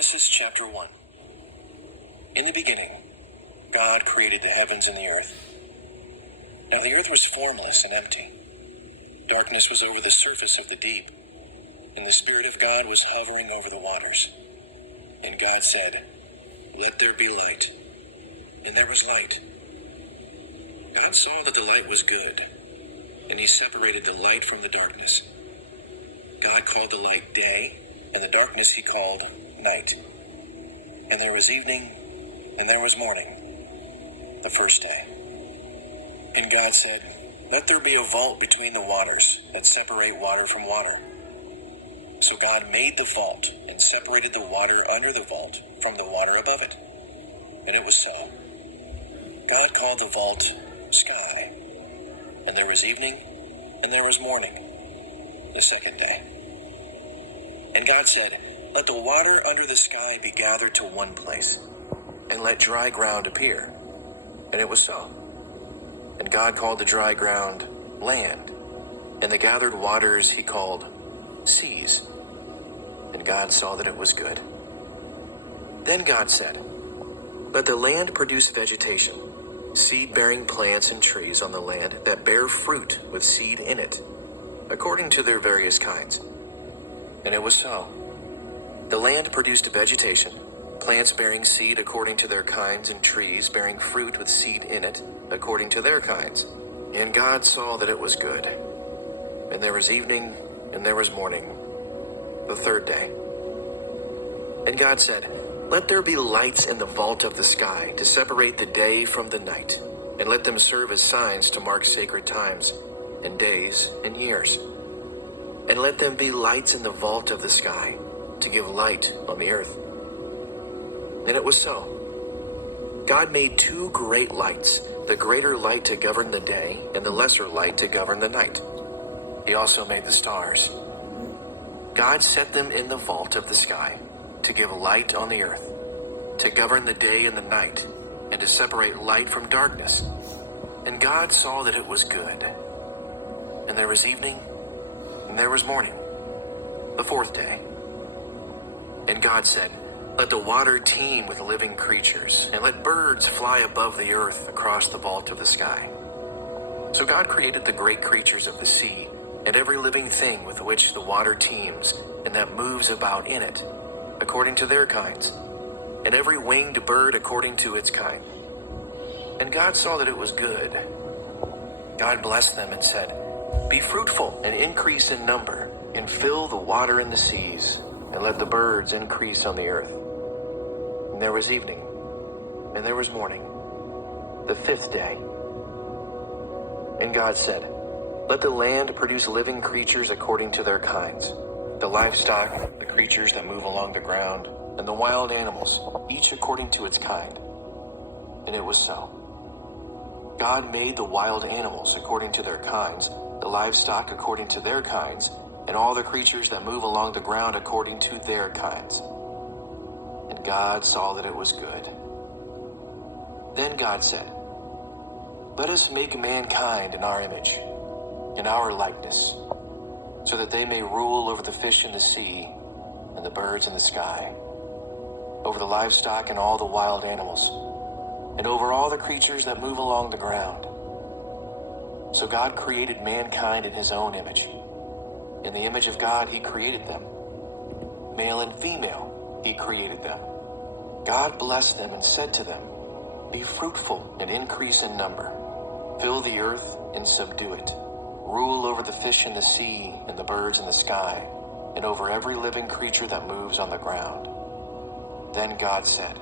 Genesis chapter 1. In the beginning, God created the heavens and the earth. Now the earth was formless and empty. Darkness was over the surface of the deep, and the Spirit of God was hovering over the waters. And God said, "Let there be light." And there was light. God saw that the light was good, and he separated the light from the darkness. God called the light day, and the darkness he called night. And there was evening, and there was morning, the first day. And God said, "Let there be a vault between the waters that separate water from water." So God made the vault and separated the water under the vault from the water above it. And it was so. God called the vault sky. And there was evening, and there was morning, the second day. And God said, "Let the water under the sky be gathered to one place, and let dry ground appear." And it was so. And God called the dry ground land, and the gathered waters he called seas. And God saw that it was good. Then God said, "Let the land produce vegetation, seed-bearing plants and trees on the land that bear fruit with seed in it, according to their various kinds." And it was so. The land produced vegetation, plants bearing seed according to their kinds, and trees bearing fruit with seed in it, according to their kinds. And God saw that it was good. And there was evening, and there was morning, the third day. And God said, "Let there be lights in the vault of the sky to separate the day from the night, and let them serve as signs to mark sacred times, and days, and years. And let them be lights in the vault of the sky to give light on the earth." And it was so. God made two great lights, the greater light to govern the day, and the lesser light to govern the night. He also made the stars. God set them in the vault of the sky to give light on the earth, to govern the day and the night, and to separate light from darkness. And God saw that it was good. And there was evening, and there was morning, the fourth day. And God said, "Let the water teem with living creatures, and let birds fly above the earth across the vault of the sky." So God created the great creatures of the sea, and every living thing with which the water teems, and that moves about in it, according to their kinds, and every winged bird according to its kind. And God saw that it was good. God blessed them and said, "Be fruitful and increase in number, and fill the water in the seas, and let the birds increase on the earth." And there was evening, and there was morning, the fifth day. And God said, "Let the land produce living creatures according to their kinds, the livestock, the creatures that move along the ground, and the wild animals, each according to its kind." And it was so. God made the wild animals according to their kinds, the livestock according to their kinds, and all the creatures that move along the ground according to their kinds. And God saw that it was good. Then God said, "Let us make mankind in our image, in our likeness, so that they may rule over the fish in the sea, and the birds in the sky, over the livestock and all the wild animals, and over all the creatures that move along the ground." So God created mankind in his own image. In the image of God he created them. Male and female he created them. God blessed them and said to them, "Be fruitful and increase in number. Fill the earth and subdue it. Rule over the fish in the sea and the birds in the sky, and over every living creature that moves on the ground." Then God said,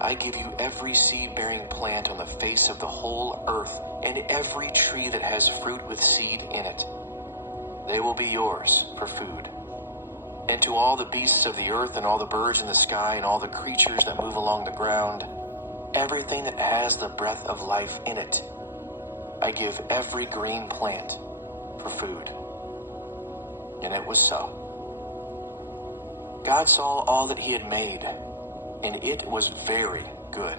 "I give you every seed-bearing plant on the face of the whole earth, and every tree that has fruit with seed in it. They will be yours for food. And to all the beasts of the earth, and all the birds in the sky, and all the creatures that move along the ground, everything that has the breath of life in it, I give every green plant for food." And it was so. God saw all that he had made, and it was very good.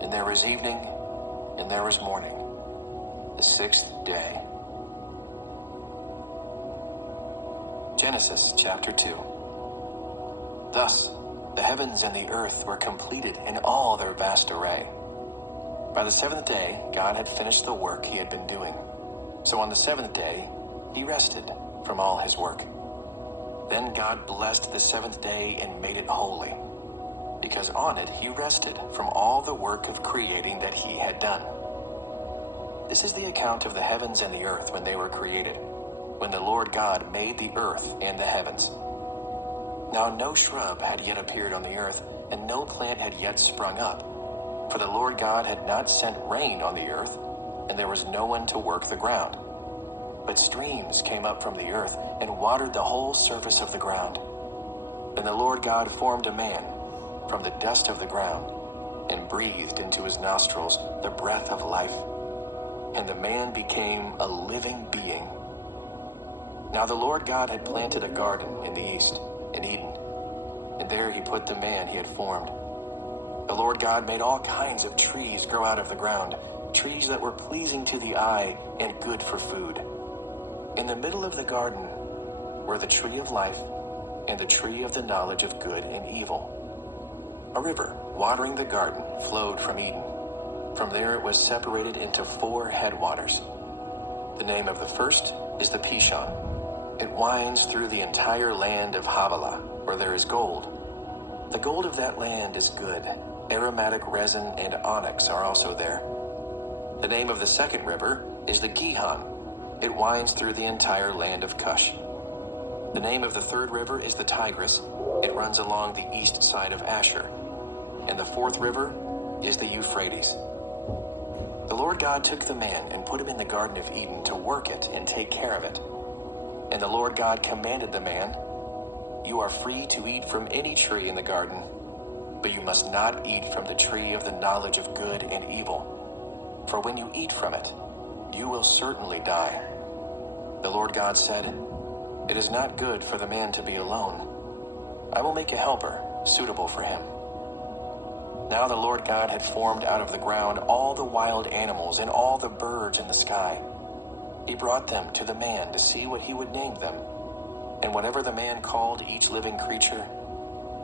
And there was evening, and there was morning, the sixth day. Genesis chapter 2. Thus, the heavens and the earth were completed in all their vast array. By the seventh day, God had finished the work he had been doing. So on the seventh day, he rested from all his work. Then God blessed the seventh day and made it holy, because on it he rested from all the work of creating that he had done. This is the account of the heavens and the earth when they were created, when the Lord God made the earth and the heavens. Now no shrub had yet appeared on the earth, and no plant had yet sprung up, for the Lord God had not sent rain on the earth, and there was no one to work the ground. But streams came up from the earth and watered the whole surface of the ground. Then the Lord God formed a man from the dust of the ground, and breathed into his nostrils the breath of life, and the man became a living being. Now the Lord God had planted a garden in the east, in Eden, and there he put the man he had formed. The Lord God made all kinds of trees grow out of the ground, trees that were pleasing to the eye and good for food. In the middle of the garden were the tree of life and the tree of the knowledge of good and evil. A river watering the garden flowed from Eden. From there it was separated into 4 headwaters. The name of the first is the Pishon. It winds through the entire land of Havilah, where there is gold. The gold of that land is good. Aromatic resin and onyx are also there. The name of the second river is the Gihon. It winds through the entire land of Cush. The name of the third river is the Tigris. It runs along the east side of Asher. And the fourth river is the Euphrates. The Lord God took the man and put him in the Garden of Eden to work it and take care of it. And the Lord God commanded the man, "You are free to eat from any tree in the garden, but you must not eat from the tree of the knowledge of good and evil. For when you eat from it, you will certainly die." The Lord God said, "It is not good for the man to be alone. I will make a helper suitable for him." Now the Lord God had formed out of the ground all the wild animals and all the birds in the sky. He brought them to the man to see what he would name them. And whatever the man called each living creature,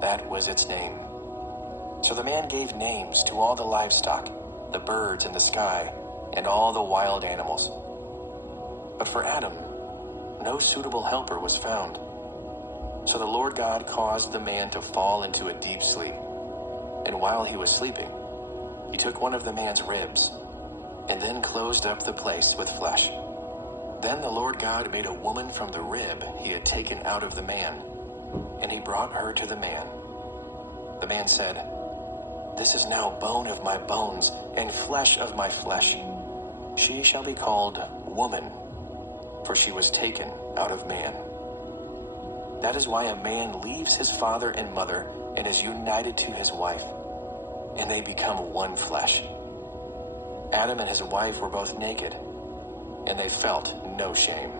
that was its name. So the man gave names to all the livestock, the birds in the sky, and all the wild animals. But for Adam, no suitable helper was found. So the Lord God caused the man to fall into a deep sleep. And while he was sleeping, he took one of the man's ribs, and then closed up the place with flesh. Then the Lord God made a woman from the rib he had taken out of the man, and he brought her to the man. The man said, "This is now bone of my bones and flesh of my flesh. She shall be called woman, for she was taken out of man." That is why a man leaves his father and mother and is united to his wife, and they become one flesh. Adam and his wife were both naked, and they felt no shame.